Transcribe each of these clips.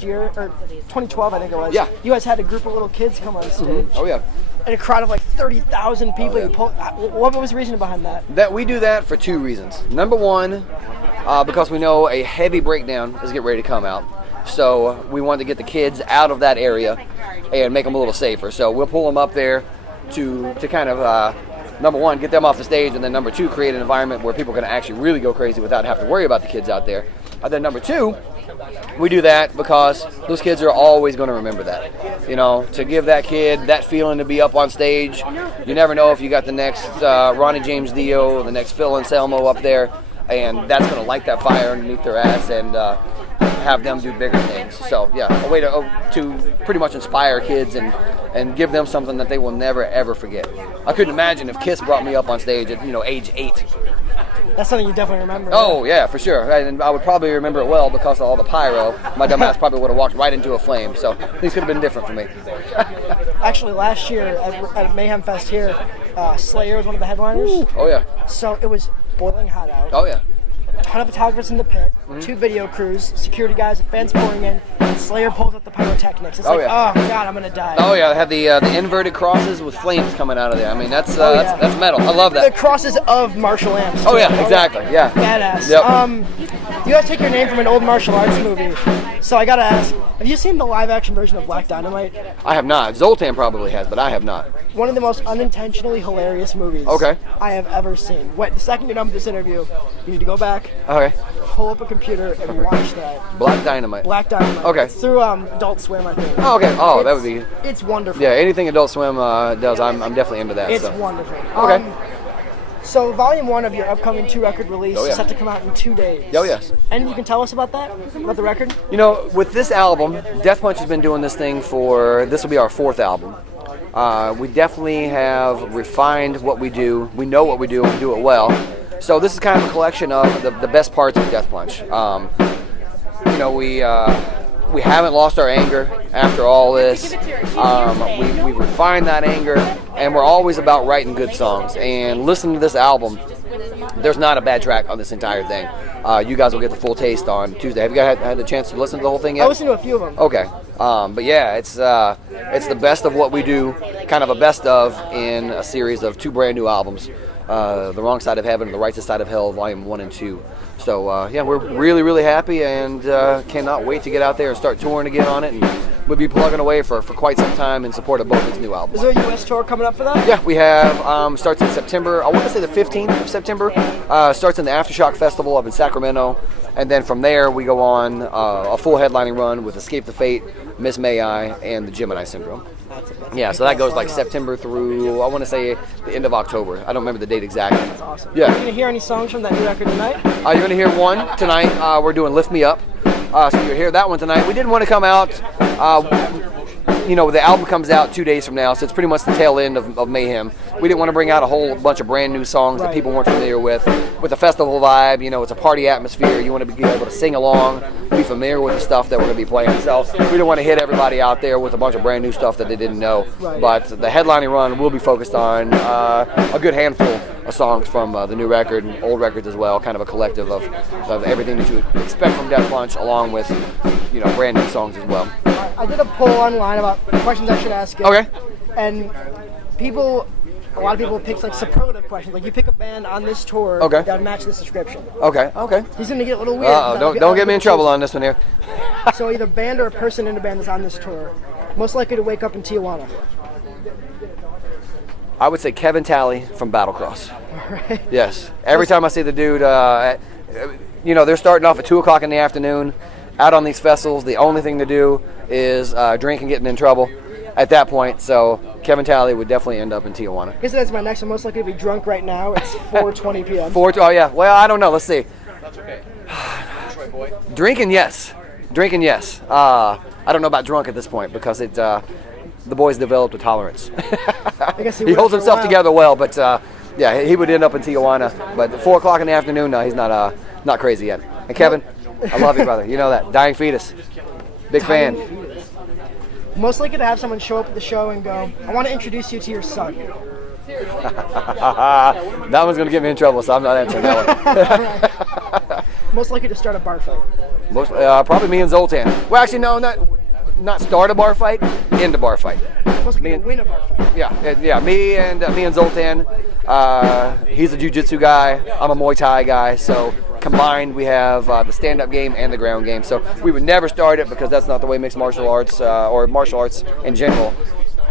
last year, or 2012 I think it was. Yeah. You guys had a group of little kids come on stage. Mm-hmm. Oh yeah. And a crowd of like 30,000 people. Oh, yeah. What was the reason behind that? That we do that for two reasons. Number one, because we know a heavy breakdown is getting ready to come out. So we wanted to get the kids out of that area and make them a little safer. So we'll pull them up there to kind of, number one, get them off the stage, and then number two, create an environment where people can actually really go crazy without having to worry about the kids out there. And then number two, we do that because those kids are always going to remember that. You know, to give that kid that feeling to be up on stage. You never know if you got the next Ronnie James Dio, the next Phil Anselmo up there, and that's going to light that fire underneath their ass and have them do bigger things. So yeah, a way to pretty much inspire kids and give them something that they will never ever forget. I couldn't imagine if Kiss brought me up on stage at age 8. That's something you definitely remember. Oh yeah, for sure. And I would probably remember it well because of all the pyro. My dumb ass probably would have walked right into a flame. So things could have been different for me. Actually, last year at Mayhem Fest here, Slayer was one of the headliners. Ooh. Oh yeah. So it was boiling hot out. Oh yeah. A ton of photographers in the pit, 2 video crews, security guys, fans pouring in, and Slayer pulls out the pyrotechnics. It's oh god, I'm gonna die. Oh yeah, they had the inverted crosses with flames coming out of there. I mean that's metal. I love that. The crosses of martial amps. Oh yeah, exactly. Yeah. Badass. Yep. You guys take your name from an old martial arts movie, so I gotta ask: have you seen the live-action version of Black Dynamite? I have not. Zoltan probably has, but I have not. One of the most unintentionally hilarious movies I have ever seen. Wait, the second you're done with this interview, you need to go back. Okay. Pull up a computer and watch that. Black Dynamite. Black Dynamite. Okay. It's through Adult Swim, I think. Oh, okay. Oh, that would be. It's wonderful. Yeah, anything Adult Swim does, I'm definitely into that. It's wonderful. Okay. So, Volume 1 of your upcoming 2-record release is set to come out in 2 days. Oh, yes. Anything you can tell us about that? About the record? You know, with this album, Death Punch has been doing this thing this will be our 4th album. We definitely have refined what we do. We know what we do and we do it well. So this is kind of a collection of the best parts of Death Punch. You know, we haven't lost our anger after all this. We refined that anger, and we're always about writing good songs. And listening to this album, there's not a bad track on this entire thing. You guys will get the full taste on Tuesday. Have you guys had the chance to listen to the whole thing yet? I listened to a few of them. Okay. But yeah, it's the best of what we do, kind of a best of in a series of 2 brand new albums. The Wrong Side of Heaven and The Right Side of Hell, Volume 1 and 2. So yeah, we're really, really happy and cannot wait to get out there and start touring again on it. And we'll be plugging away for quite some time in support of both these new albums. Is there a U.S. tour coming up for that? Yeah, we have. Starts in September. I want to say the 15th of September. Starts in the Aftershock Festival up in Sacramento. And then from there, we go on a full headlining run with Escape the Fate, Miss May I, and the Gemini Syndrome. Yeah, so that goes like September through, I want to say, the end of October. I don't remember the date exactly. That's awesome. Yeah. Are you going to hear any songs from that new record tonight? You're going to hear one tonight. We're doing Lift Me Up. So you'll hear that one tonight. We didn't want to come out, you know, the album comes out 2 days from now, so it's pretty much the tail end of Mayhem. We didn't want to bring out a whole bunch of brand new songs that people weren't familiar with. With the festival vibe, you know, it's a party atmosphere. You want to be able to sing along, be familiar with the stuff that we're going to be playing. So we don't want to hit everybody out there with a bunch of brand new stuff that they didn't know. But the headlining run will be focused on a good handful of songs from the new record and old records as well, kind of a collective of everything that you would expect from Death Punch, along with, you know, brand new songs as well. I did a poll online about questions I should ask you. Okay. And a lot of people pick like superlative questions. Like you pick a band on this tour that would match this description. Okay. He's going to get a little weird. Don't get me in trouble on this one here. So either band or a person in a band that's on this tour, most likely to wake up in Tijuana. I would say Kevin Talley from Battlecross. All right. Yes. Every time I see the dude, you know, they're starting off at 2 o'clock in the afternoon, out on these festivals. The only thing to do is drink and getting in trouble at that point. So Kevin Talley would definitely end up in Tijuana. I guess that's my next one. Most likely to be drunk right now. It's 4:20 p.m. Oh yeah. Well, I don't know. Let's see. That's okay. Drinking, yes. I don't know about drunk at this point because the boy's developed a tolerance. I guess he holds himself together well, but yeah, he would end up in Tijuana. But 4 o'clock in the afternoon, no, he's not crazy yet. And Kevin, I love you, brother. You know that. Dying Fetus. Big fan. Most likely to have someone show up at the show and go, I want to introduce you to your son. That one's going to get me in trouble, so I'm not answering that one. Most likely to start a bar fight. Most probably me and Zoltan. Well, actually, no, not start a bar fight, end a bar fight. Supposed to win a bar fight. Yeah. Me and Zoltan. He's a jiu-jitsu guy. I'm a Muay Thai guy. So combined, we have the stand-up game and the ground game. So we would never start it because that's not the way mixed martial arts or martial arts in general.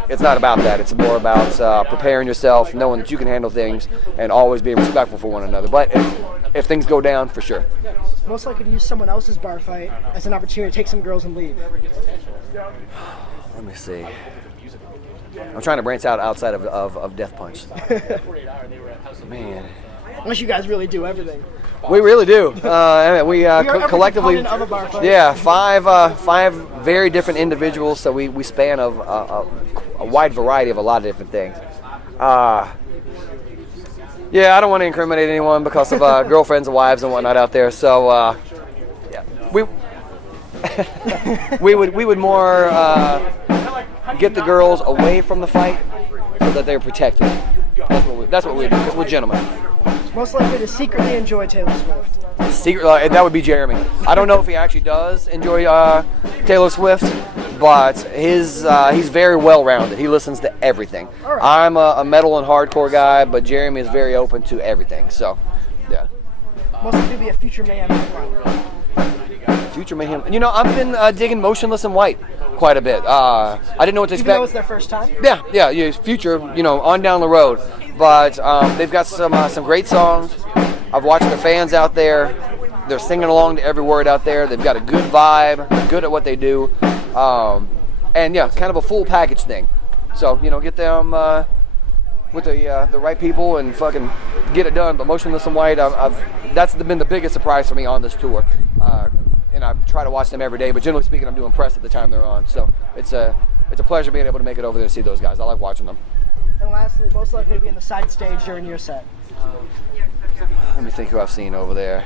It's not about that. It's more about preparing yourself, knowing that you can handle things, and always being respectful for one another. But if things go down, for sure. Most likely to use someone else's bar fight as an opportunity to take some girls and leave. Let me see. I'm trying to branch out outside of Death Punch. Man. Unless you guys really do everything. We really do. We collectively, of a bar fight. yeah, five very different individuals. So we span a wide variety of a lot of different things. Yeah, I don't want to incriminate anyone because of girlfriends and wives and whatnot out there. So yeah, we would more get the girls away from the fight so that they're protected. That's what we do because we're gentlemen. Most likely to secretly enjoy Taylor Swift. That would be Jeremy. I don't know if he actually does enjoy Taylor Swift, but he's very well-rounded. He listens to everything. Right. I'm a metal and hardcore guy, but Jeremy is very open to everything. So, yeah. Most likely to be a future Mayhem headliner. Future Mayhem. You know, I've been digging Motionless in White quite a bit. I didn't know what to expect. Even though it's their first time? Yeah. Future, on down the road. But they've got some great songs. I've watched their fans out there. They're singing along to every word out there. They've got a good vibe. They're good at what they do. And yeah, kind of a full package thing. So, get them with the right people and fucking get it done. But Motionless in White, that's been the biggest surprise for me on this tour. And I try to watch them every day, but generally speaking, I'm doing press at the time they're on. So it's a pleasure being able to make it over there and see those guys. I like watching them. And lastly, most likely to be in the side stage during your set. Let me think who I've seen over there.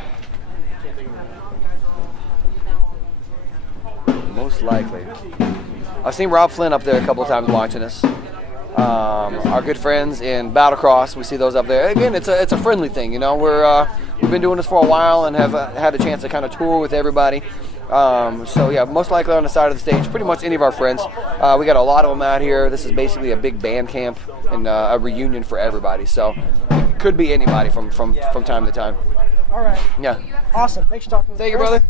Most likely. I've seen Rob Flynn up there a couple of times watching us. Our good friends in Battlecross, we see those up there. Again, it's a friendly thing, we've been doing this for a while and have had a chance to kind of tour with everybody. So yeah, most likely on the side of the stage, pretty much any of our friends. We got a lot of them out here. This is basically a big band camp and a reunion for everybody. So it could be anybody from time to time. All right. Yeah. Awesome. Thanks for talking. Thank you, brother.